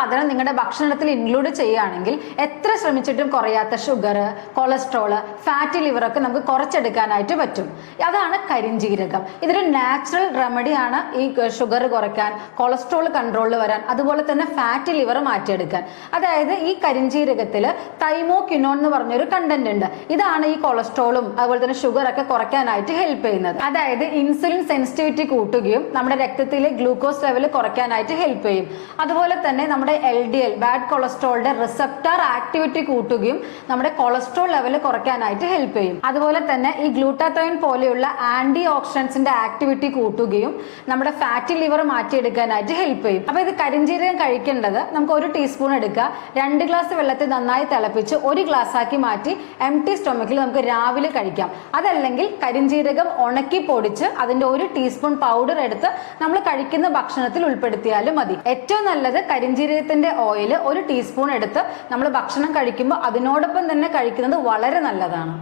സാധനം നിങ്ങളുടെ ഭക്ഷണത്തിൽ ഇൻക്ലൂഡ് ചെയ്യുകയാണെങ്കിൽ എത്ര ശ്രമിച്ചിട്ടും കുറയാത്ത ഷുഗർ, കൊളസ്ട്രോൾ, ഫാറ്റി ലിവർ ഒക്കെ നമുക്ക് കുറച്ചെടുക്കാനായിട്ട് പറ്റും. അതാണ് കരിഞ്ജീരകം. ഇതൊരു നാച്ചുറൽ റെമഡിയാണ് ഈ ഷുഗർ കുറയ്ക്കാൻ, കൊളസ്ട്രോൾ കൺട്രോളിൽ വരാൻ, അതുപോലെ തന്നെ ഫാറ്റി ലിവർ മാറ്റിയെടുക്കാൻ. അതായത് ഈ കരിഞ്ജീരകത്തിൽ തൈമോക്വിനോൺ എന്ന് പറഞ്ഞൊരു കണ്ടന്റ് ഉണ്ട്. ഇതാണ് ഈ കൊളസ്ട്രോളും അതുപോലെ തന്നെ ഷുഗർ ഒക്കെ കുറയ്ക്കാനായിട്ട് ഹെൽപ്പ് ചെയ്യുന്നത്. അതായത് ഇൻസുലിൻ സെൻസിറ്റിവിറ്റി കൂട്ടുകയും നമ്മുടെ രക്തത്തിലെ ഗ്ലൂക്കോസ് ലെവൽ കുറയ്ക്കാനായിട്ട് ഹെൽപ്പ് ചെയ്യും. അതുപോലെ തന്നെ നമ്മുടെ LDL ബാഡ് കൊളസ്ട്രോളിന്റെ റിസപ്റ്റർ ആക്ടിവിറ്റി കൂട്ടുകയും നമ്മുടെ കൊളസ്ട്രോൾ ലെവൽ കുറയ്ക്കാനായിട്ട് ഹെൽപ്പ് ചെയ്യും. അതുപോലെ തന്നെ ഈ ഗ്ലൂട്ടാത്തോയിൻ പോലെയുള്ള ആന്റി ഓക്സിഡന്റ്സിന്റെ ആക്ടിവിറ്റി കൂട്ടുകയും നമ്മുടെ ഫാറ്റി ലിവർ മാറ്റിയെടുക്കാനായിട്ട് ഹെൽപ്പ് ചെയ്യും. അപ്പൊ ഇത് കരിഞ്ജീരകം കഴിക്കേണ്ടത് നമുക്ക് 1 ടീസ്പൂൺ എടുക്കുക, 2 ഗ്ലാസ് വെള്ളത്തിൽ നന്നായി തിളപ്പിച്ച് 1 ഗ്ലാസ് ആക്കി മാറ്റി എംപ്റ്റി സ്റ്റൊമക്കിൽ നമുക്ക് രാവിലെ കഴിക്കാം. അതല്ലെങ്കിൽ കരിഞ്ജീരകം ഉണക്കി പൊടിച്ച് അതിന്റെ 1 ടീസ്പൂൺ പൗഡർ എടുത്ത് നമ്മൾ കഴിക്കുന്ന ഭക്ഷണത്തിൽ ഉൾപ്പെടുത്തിയാലും മതി. ഏറ്റവും നല്ലത് കരിഞ്ജീരകത്തിന്റെ ഓയിൽ 1 ടീസ്പൂൺ എടുത്ത് നമ്മൾ ഭക്ഷണം കഴിക്കുമ്പോൾ അതിനോടൊപ്പം തന്നെ കഴിക്കുന്നത് വളരെ നല്ലതാണ്.